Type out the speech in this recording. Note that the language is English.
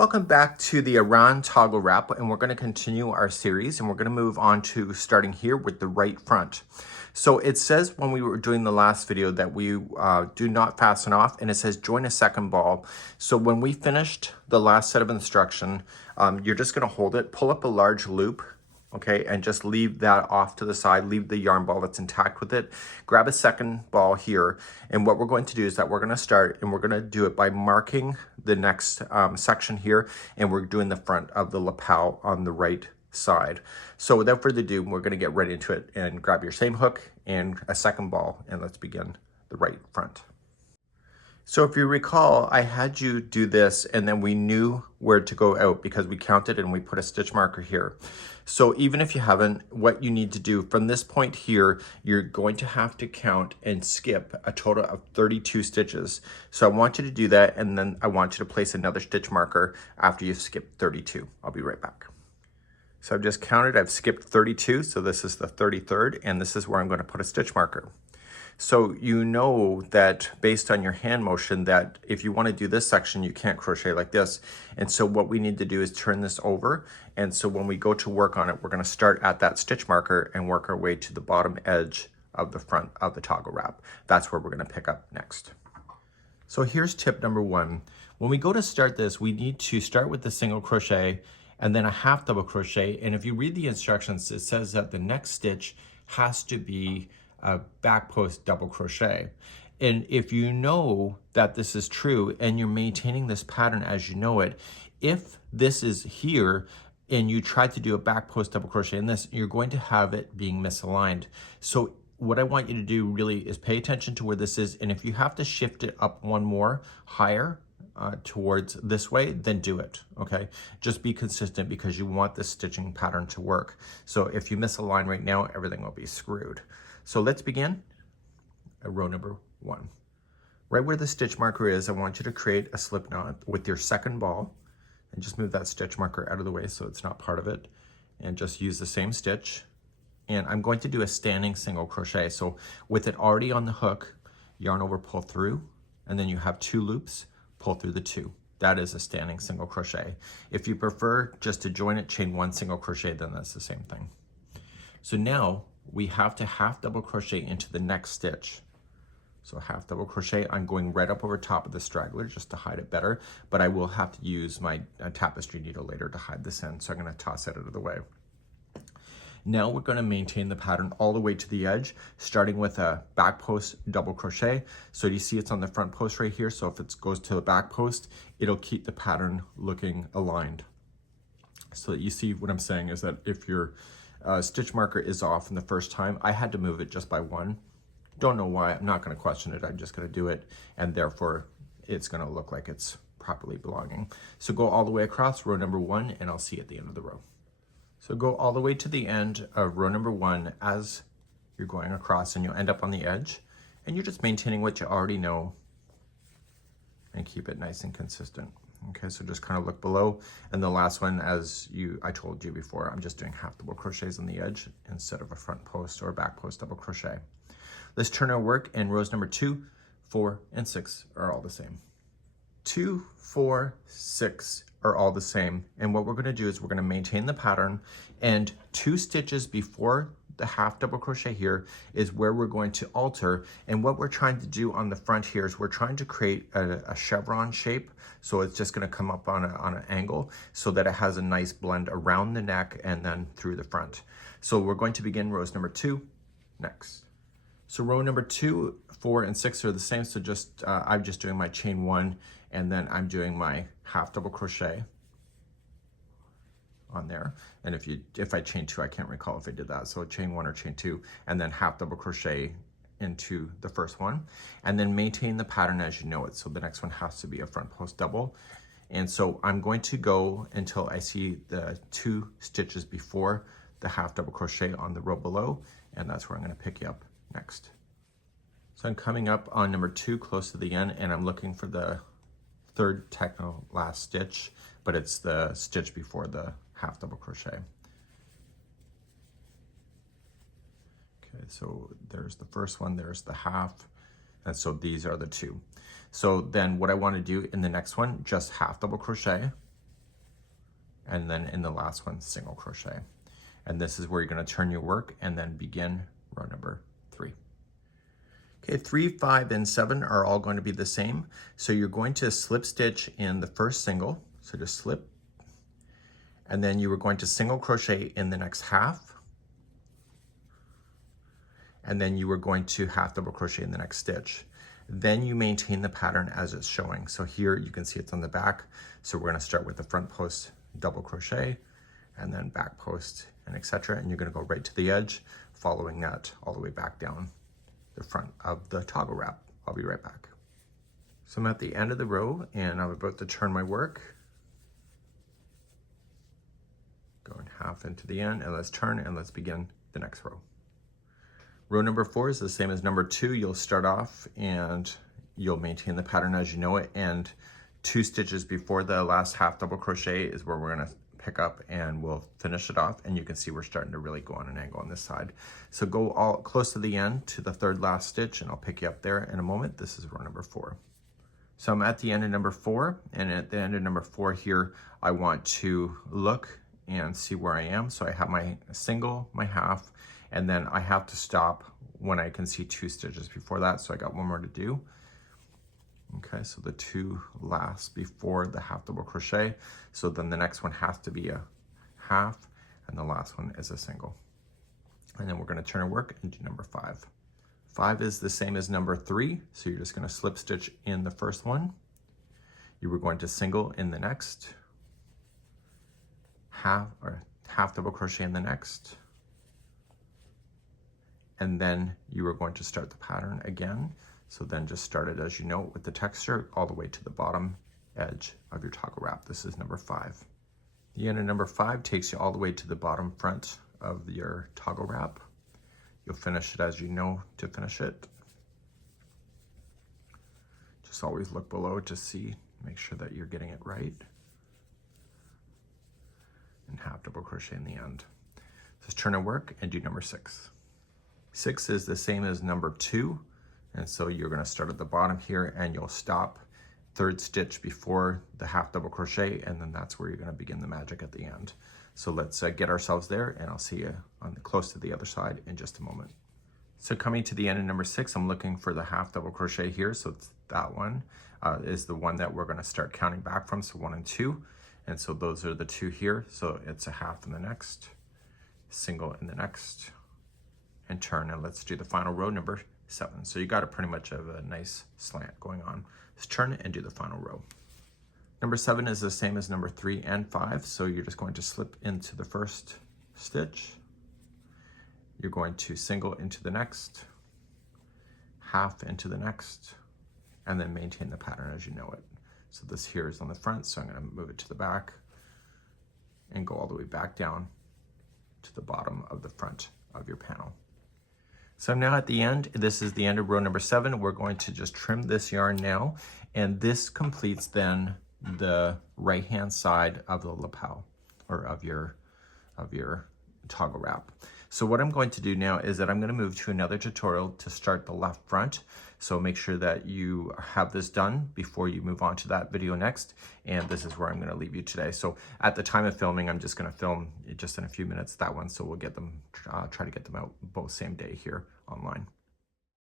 Welcome back to the Aran Toggle Wrap, and we're going to continue our series, and we're going to move on to starting here with the right front. So it says when we were doing the last video that we do not fasten off, and it says join a second ball. So when we finished the last set of instruction, you're just going to hold it, pull up a large loop, okay, and just leave that off to the side, leave the yarn ball that's intact with it. Grab a second ball here, and what we're going to do is that we're going to start, and we're going to do it by marking the next section here, and we're doing the front of the lapel on the right side. So without further ado, we're going to get right into it, and grab your same hook and a second ball, and let's begin the right front. So if you recall, I had you do this and then we knew where to go out because we counted and we put a stitch marker here. So even if you haven't, what you need to do from this point here, you're going to have to count and skip a total of 32 stitches. So I want you to do that, and then I want you to place another stitch marker after you've skipped 32. I'll be right back. So I've just counted, I've skipped 32, so this is the 33rd, and this is where I'm going to put a stitch marker. So you know that based on your hand motion that if you want to do this section, you can't crochet like this. And so what we need to do is turn this over. And so when we go to work on it, we're going to start at that stitch marker and work our way to the bottom edge of the front of the toggle wrap. That's where we're going to pick up next. So here's tip number one. When we go to start this, we need to start with the single crochet and then a half double crochet. And if you read the instructions, it says that the next stitch has to be a back post double crochet. And if you know that this is true and you're maintaining this pattern as you know it, if this is here and you try to do a back post double crochet in this, you're going to have it being misaligned. So what I want you to do really is pay attention to where this is, and if you have to shift it up one more higher towards this way, then do it, okay? Just be consistent because you want this stitching pattern to work. So if you misalign right now, everything will be screwed. So let's begin at row number one. Right where the stitch marker is, I want you to create a slip knot with your second ball and just move that stitch marker out of the way so it's not part of it, and just use the same stitch. And I'm going to do a standing single crochet. So with it already on the hook, yarn over, pull through, and then you have two loops, pull through the two. That is a standing single crochet. If you prefer just to join it, chain one single crochet, then that's the same thing. So now we have to half double crochet into the next stitch. So half double crochet, I'm going right up over top of the straggler just to hide it better, but I will have to use my tapestry needle later to hide this end, so I'm going to toss it out of the way. Now we're going to maintain the pattern all the way to the edge, starting with a back post double crochet. So you see it's on the front post right here, so if it goes to the back post, it'll keep the pattern looking aligned. So you see what I'm saying is that if your stitch marker is off in the first time, I had to move it just by one. Don't know why, I'm not going to question it, I'm just going to do it, and therefore it's going to look like it's properly belonging. So go all the way across row number one, and I'll see you at the end of the row. So go all the way to the end of row number one as you're going across, and you'll end up on the edge, and you're just maintaining what you already know and keep it nice and consistent. Okay, so just kind of look below, and the last one, as I told you before, I'm just doing half double crochets on the edge instead of a front post or a back post double crochet. Let's turn our work, and rows number 2, 4, and 6 are all the same. 2, 4, 6 are all the same, and what we're going to do is we're going to maintain the pattern, and 2 stitches before the half double crochet here is where we're going to alter. And what we're trying to do on the front here is we're trying to create a chevron shape, so it's just going to come up on an angle so that it has a nice blend around the neck and then through the front. So we're going to begin rows number 2 next. So row number 2, 4, and 6 are the same, so just I'm just doing my chain 1, and then I'm doing my half double crochet on there. And if I chain 2, I can't recall if I did that. So chain 1 or chain 2, and then half double crochet into the first one, and then maintain the pattern as you know it. So the next one has to be a front post double. And so I'm going to go until I see the 2 stitches before the half double crochet on the row below, and that's where I'm going to pick you up next. So I'm coming up on number 2 close to the end, and I'm looking for the third technical last stitch, but it's the stitch before the half double crochet. Okay, so there's the first one, there's the half, and so these are the 2. So then what I want to do in the next one, just half double crochet, and then in the last one, single crochet. And this is where you're going to turn your work and then begin row number 3. Okay, 3, 5, and 7 are all going to be the same. So you're going to slip stitch in the first single. So just slip. And then you are going to single crochet in the next half. And then you are going to half double crochet in the next stitch. Then you maintain the pattern as it's showing. So here you can see it's on the back. So we're going to start with the front post double crochet and then back post and etc. And you're going to go right to the edge, following that all the way back down the front of the toggle wrap. I'll be right back. So I'm at the end of the row and I'm about to turn my work. Going half into the end, and let's turn and let's begin the next row. Row number 4 is the same as number 2. You'll start off and you'll maintain the pattern as you know it, and 2 stitches before the last half double crochet is where we're going to pick up and we'll finish it off. And you can see we're starting to really go on an angle on this side. So go all close to the end to the 3rd last stitch and I'll pick you up there in a moment. This is row number 4. So I'm at the end of number 4, and at the end of number 4 here, I want to look and see where I am. So I have my single, my half, and then I have to stop when I can see 2 stitches before that. So I got one more to do. Okay, so the 2 last before the half double crochet. So then the next one has to be a half, and the last one is a single. And then we're going to turn our work and do number 5. 5 is the same as number 3. So you're just going to slip stitch in the first one. You were going to single in the next, half double crochet in the next, and then you are going to start the pattern again. So then just start it as you know with the texture all the way to the bottom edge of your toggle wrap. This is number 5. The end of number 5 takes you all the way to the bottom front of your toggle wrap. You'll finish it as you know to finish it. Just always look below to see, make sure that you're getting it right. And half double crochet in the end. Just turn our work and do number 6. 6 is the same as number 2. And so you're going to start at the bottom here and you'll stop 3rd stitch before the half double crochet, and then that's where you're going to begin the magic at the end. So let's get ourselves there, and I'll see you on close to the other side in just a moment. So coming to the end of number 6, I'm looking for the half double crochet here. So it's that one is the one that we're going to start counting back from. So 1 and 2. And so those are the 2 here. So it's a half in the next, single in the next, and turn. And let's do the final row, number 7. So you got a pretty much of a nice slant going on. Just turn it and do the final row. Number 7 is the same as number 3 and 5. So you're just going to slip into the first stitch. You're going to single into the next, half into the next, and then maintain the pattern as you know it. So this here is on the front, so I'm going to move it to the back and go all the way back down to the bottom of the front of your panel. So I'm now at the end. This is the end of row number 7. We're going to just trim this yarn now, and this completes then the right hand side of the lapel, or of your toggle wrap. So what I'm going to do now is that I'm going to move to another tutorial to start the left front. So make sure that you have this done before you move on to that video next. And this is where I'm going to leave you today. So at the time of filming, I'm just going to film just in a few minutes that one. So we'll get them, try to get them out both same day here online.